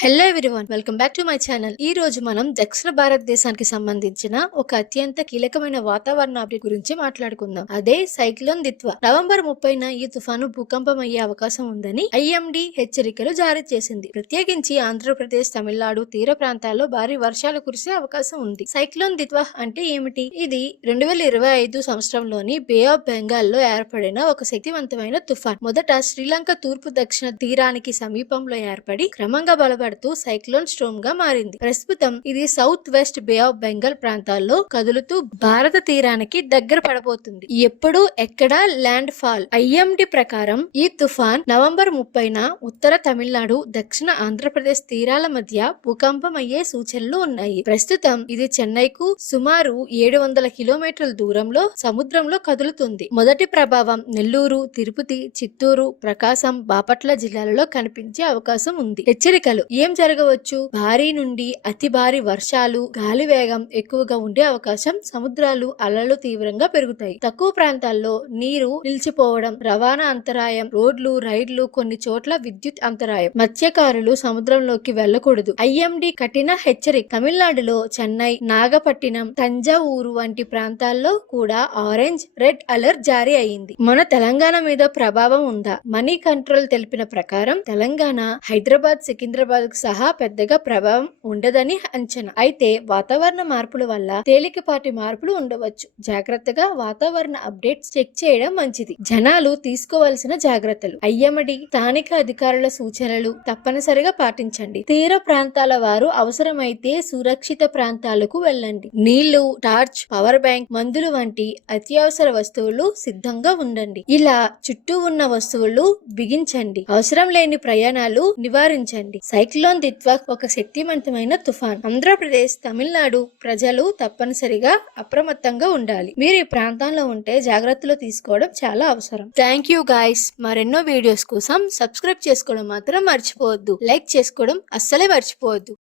Hello everyone welcome back to my channel ఈ రోజు మనం దక్షిణ భారతదేశానికి సంబంధించిన ఒక అత్యంత కీలకమైన వాతావరణ అప్డేట్ గురించి మాట్లాడుకుందాం. అదే సైక్లోన్ దిత్వా నవంబర్ ముప్పైన ఈ తుఫాను భూకంపం అయ్యే అవకాశం ఉందని ఐఎండి హెచ్చరికలు జారీ చేసింది. ప్రత్యేకించి ఆంధ్రప్రదేశ్ తమిళనాడు తీర ప్రాంతాల్లో భారీ వర్షాలు కురిసే అవకాశం ఉంది. సైక్లోన్ దిత్వా అంటే ఏమిటి? ఇది రెండు వేల ఇరవై ఐదు సంవత్సరంలోని బే ఆఫ్ బెంగాల్లో ఏర్పడిన ఒక శక్తివంతమైన తుఫాన్. మొదట శ్రీలంక తూర్పు దక్షిణ తీరానికి సమీపంలో ఏర్పడి క్రమంగా బలపడి బలపడుతూ సైక్లోన్ స్ట్రోమ్గా మారింది. ప్రస్తుతం ఇది south west bay of Bengal ప్రాంతాల్లో కదులుతూ భారత తీరానికి దగ్గర పడబోతుంది. ఎప్పుడు ఎక్కడ ల్యాండ్ ఫాల్ ఐఎండి ప్రకారం ఈ తుఫాన్ నవంబర్ ముప్పైన ఉత్తర తమిళనాడు దక్షిణ ఆంధ్రప్రదేశ్ తీరాల మధ్య భూకంపం అయ్యే సూచనలు ఉన్నాయి. ప్రస్తుతం ఇది చెన్నైకు సుమారు ఏడు వందల కిలోమీటర్ల దూరంలో సముద్రంలో కదులుతుంది. మొదటి ప్రభావం నెల్లూరు తిరుపతి చిత్తూరు ప్రకాశం బాపట్ల జిల్లాలలో కనిపించే అవకాశం ఉంది. హెచ్చరికలు ఏం జరగవచ్చు? భారీ నుండి అతి భారీ వర్షాలు గాలి వేగం ఎక్కువగా ఉండే అవకాశం సముద్రాలు అలలు తీవ్రంగా పెరుగుతాయి. తక్కువ ప్రాంతాల్లో నీరు నిలిచిపోవడం రవాణా అంతరాయం రోడ్లు రైళ్ళు కొన్ని చోట్ల విద్యుత్ అంతరాయం. మత్స్యకారులు సముద్రంలోకి వెళ్ళకూడదు ఐఎండి కఠిన హెచ్చరిక. తమిళనాడులో చెన్నై నాగపట్టినం తంజావూరు వంటి ప్రాంతాల్లో కూడా ఆరెంజ్ రెడ్ అలర్ట్ జారీ అయింది. మన తెలంగాణ మీద ప్రభావం ఉందా? మనీ కంట్రోల్ తెలిపిన ప్రకారం తెలంగాణ హైదరాబాద్ సికింద్రాబాద్ కు సహా పెద్దగా ప్రభావం ఉండదని అంచనా. అయితే వాతావరణ మార్పుల వల్ల తేలికపాటి మార్పులు ఉండవచ్చు. జాగ్రత్తగా వాతావరణ అప్డేట్స్ చెక్ చేయడం మంచిది. జనాలు తీసుకోవాల్సిన జాగ్రత్తలు. అయ్యమడి స్థానిక అధికారుల సూచనలు తప్పనిసరిగా పాటించండి. తీర ప్రాంతాల వారు అవసరమైతే సురక్షిత ప్రాంతాలకు వెళ్ళండి. నీళ్ళు టార్చ్ పవర్ బ్యాంక్ మందులు వంటి అత్యవసర వస్తువులు సిద్ధంగా ఉండండి. ఇలా చుట్టూ ఉన్న వస్తువులు బిగించండి. అవసరం లేని ప్రయాణాలు నివారించండి. సైక్లోన్ దిత్వా ఒక శక్తివంతమైన తుఫాన్. ఆంధ్రప్రదేశ్ తమిళనాడు ప్రజలు తప్పనిసరిగా అప్రమత్తంగా ఉండాలి. మీరు ఈ ప్రాంతంలో ఉంటే జాగ్రత్తలు తీసుకోవడం చాలా అవసరం. థ్యాంక్ యూ గాయస్ మరెన్నో వీడియోస్ కోసం సబ్స్క్రైబ్ చేసుకోవడం మాత్రం మర్చిపోవద్దు. లైక్ చేసుకోవడం అస్సలే మర్చిపోవద్దు.